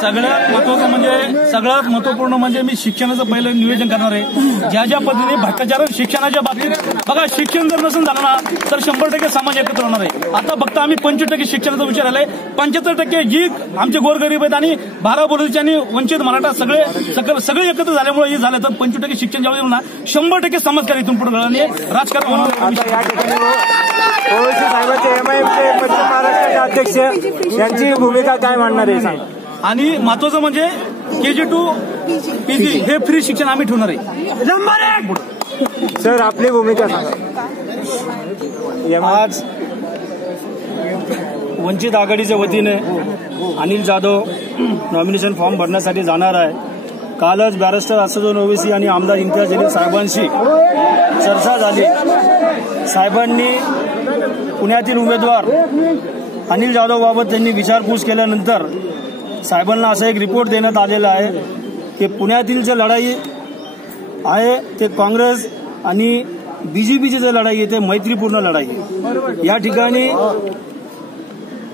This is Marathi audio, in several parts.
सगळ्यात महत्वाचं म्हणजे सगळ्यात महत्त्वपूर्ण म्हणजे मी शिक्षणाचं पहिलं नियोजन करणार आहे. ज्या ज्या पद्धतीने भ्रष्टाचार शिक्षणाच्या बाबतीत बघा शिक्षण जर नसून झालं ना तर शंभर टक्के समाज एकत्र होणार आहे. आता फक्त आम्ही पंचवीस टक्के शिक्षणाचा विचार आलाय. पंच्याहत्तर टक्के जी आमचे गोरगरीब आहेत आणि बारा बोलूचे आणि वंचित मराठा सगळे सगळे सगळे एकत्र झाल्यामुळे हे झालं तर पंचवीस टक्के शिक्षण ज्यावेळी ना शंभर टक्के समाजकार्य इथून पुढे आणि राजकारण होणार साहेबांचे एमआयएमचे पश्चिम महाराष्ट्राचे अध्यक्ष यांची भूमिका काय मांडणार आहे सांग. आणि महत्वाचं म्हणजे K G to P G हे फ्री शिक्षण आम्ही ठेवणार आहे. सर आपली भूमिका आज वंचित आघाडीच्या वतीने अनिल जाधव नॉमिनेशन फॉर्म भरण्यासाठी जाणार आहे. कालच बॅरिस्टर असदोन ओवेसी आणि आमदार इम्तियाज जलील साहेबांशी चर्चा झाली. साहेबांनी पुण्यातील उमेदवार अनिल जाधवबाबत त्यांनी विचारपूस केल्यानंतर साहेबांना असा एक रिपोर्ट देण्यात आलेला आहे की पुण्यातील जे लढाई आहे ते काँग्रेस आणि बीजेपीची जे लढाई आहे ते मैत्रीपूर्ण लढाई आहे. या ठिकाणी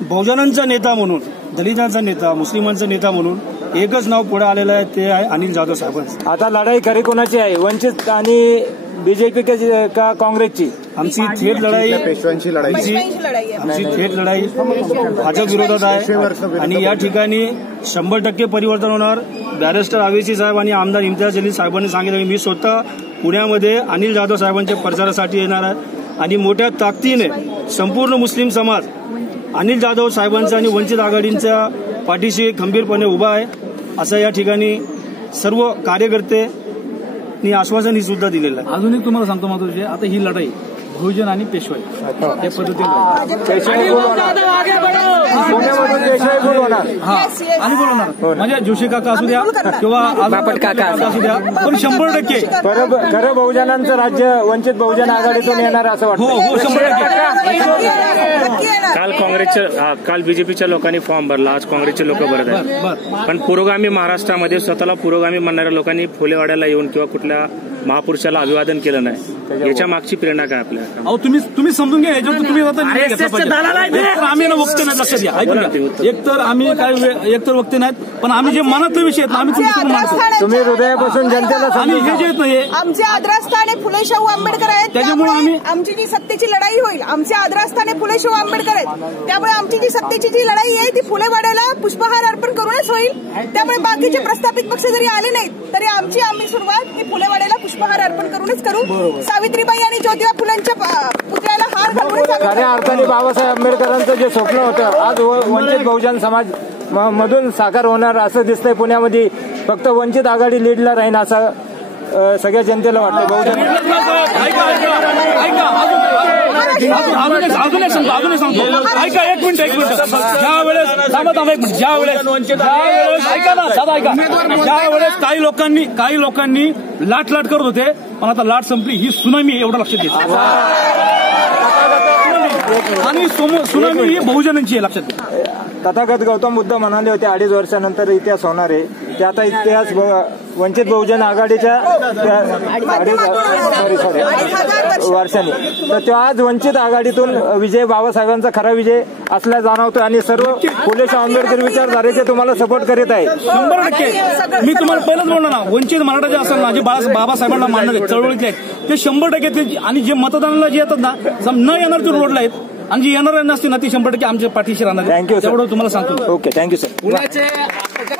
बहुजनांचा नेता म्हणून दलितांचा नेता मुस्लिमांचा नेता म्हणून एकच नाव पुढे आलेलं आहे ते आहे अनिल जाधव साहेबांचं. आता लढाई खरी कोणाची आहे? वंचित आणि बीजेपी का काँग्रेसची आमची थेट लढाई पेशव्यांची लढाई आमची आमची थेट लढाई भाजप विरोधात आहे। आणि या ठिकाणी शंभर टक्के परिवर्तन होणार. बॅरिस्टर आवेशी साहेब आणि आमदार इम्तियाज जलील साहेबांनी सांगितलं मी स्वतः पुण्यामध्ये अनिल जाधव साहेबांच्या प्रचारासाठी येणार आहे. आणि मोठ्या ताकदीने संपूर्ण मुस्लिम समाज अनिल जाधव साहेबांचा आणि वंचित आघाडींच्या पाठीशी खंबीरपणे उभा आहे. असं या ठिकाणी सर्व कार्यकर्ते आश्वासन ही सुद्धा दिलेलं आहे. अजून एक तुम्हाला सांगतो महत्त्वाचे आता ही लढाई बहुजन आणि पेशवाई. या पद्धतीने. हा. बोलवणार म्हणजे जोशी काका असू द्या किंवा बापट काका असू द्या. पण शंभर टक्के खरं बहुजनांचं राज्य वंचित बहुजन आघाडीतून येणार असं हो वाटतं हो शंभर टक्के. काल काँग्रेसच्या हा, काल बीजेपीच्या लोकांनी फॉर्म भरला आज काँग्रेसचे लोक भरत आहेत. पण पुरोगामी महाराष्ट्रामध्ये स्वतःला पुरोगामी म्हणणाऱ्या लोकांनी फुलेवाड्याला येऊन किंवा कुठल्या महापुरुषाला अभिवादन केलं नाही. याच्या मागची प्रेरणा काय आपल्या? अहो तुम्ही तुम्ही समजून घ्या. याच्यावर तुम्ही आम्ही लक्षात घ्या ऐकून घ्या. एक तर आम्ही काय वे- एक तर वक्ते नाहीत पण आम्ही जे मनातले विषय आहेत ना, आम्ही तुमच्याकडून मांडतो तुम्ही हृदयापासून जनतेला आणि हे जे आहेत ना हे आमचे आदरास्थाने फुले शाहू आंबेडकर आहेत. त्याच्यामुळे आम्ही- आमची जी सत्तेची लढाई होईल आमचे आदरास्थाने फुले शाहू आंबेडकर आहेत. त्यामुळे आमची जी सत्तेची जी लढाई आहे ती फुले वाड्याला पुष्पहार करूनच होईल. त्यामुळे बाकीचे प्रस्थापित पक्ष जरी आले नाहीत तरी आमची आम्ही सुरुवात ही फुले वाड्याला पुष्पहार अर्पण करूनच करू. सावित्रीबाई आणि ज्योतिबा फुलांच्या पुतळ्याला हार घालूनच खऱ्या अर्थाने बाबासाहेब आंबेडकरांचं जे स्वप्न होतं आज व- वंचित बहुजन समाज म- मधून साकार होणार असं दिसतंय पुण्यामध्ये. फक्त वंचित आघाडी लीडला राहीन असं सगळ्या जनतेला वाटतं बहुजन ऐका ऐका ऐका अजून अजून- एक सांगतो अजून एक सांगतो. ऐका एक मिनिट एक मिनिट. ज्या वेळेस थांबा थांबा एक मिनिट. ज्या वेळेस ज्या वेळेस ऐका ना साधा ऐका. ज्या वेळेस काही लोकांनी काही लोकांनी लाट लाट करत होते पण आता लाट संपली ही सुनामी एवढं लक्षात घेत आणि सुनामी ही बहुजनांची आहे लक्षात घ्या तथागत गौतम बुद्ध म्हणाले होते अडीच वर्षानंतर इतिहास होणार आहे. ते आता इतिहास वंचित बहुजन आघाडीच्या सॉरी सॉरी वर्षांनी. तर तो आज वंचित आघाडीतून विजय बाबासाहेबांचा खरा विजय असल्या जाणवतो आणि सर्व शाहू आंबेडकर विचारधारेचे तुम्हाला सपोर्ट करीत आहे शंभर टक्के. मी तुम्हाला पहिलंच बोललो ना वंचित मराठा जे असेल ना जे बाळा बाबासाहेबांना मानणारे चळवळीतले आहेत. ते शंभर टक्के आणि जे मतदानाला जे येतात ना सम- न येणार ते रोडला आहेत. आणि जे येणार नसते ना ती शंभर टक्के आमच्या पाठीशी राहणार आहेत. तेवढं तुम्हाला सांगतो. Okay thank you sir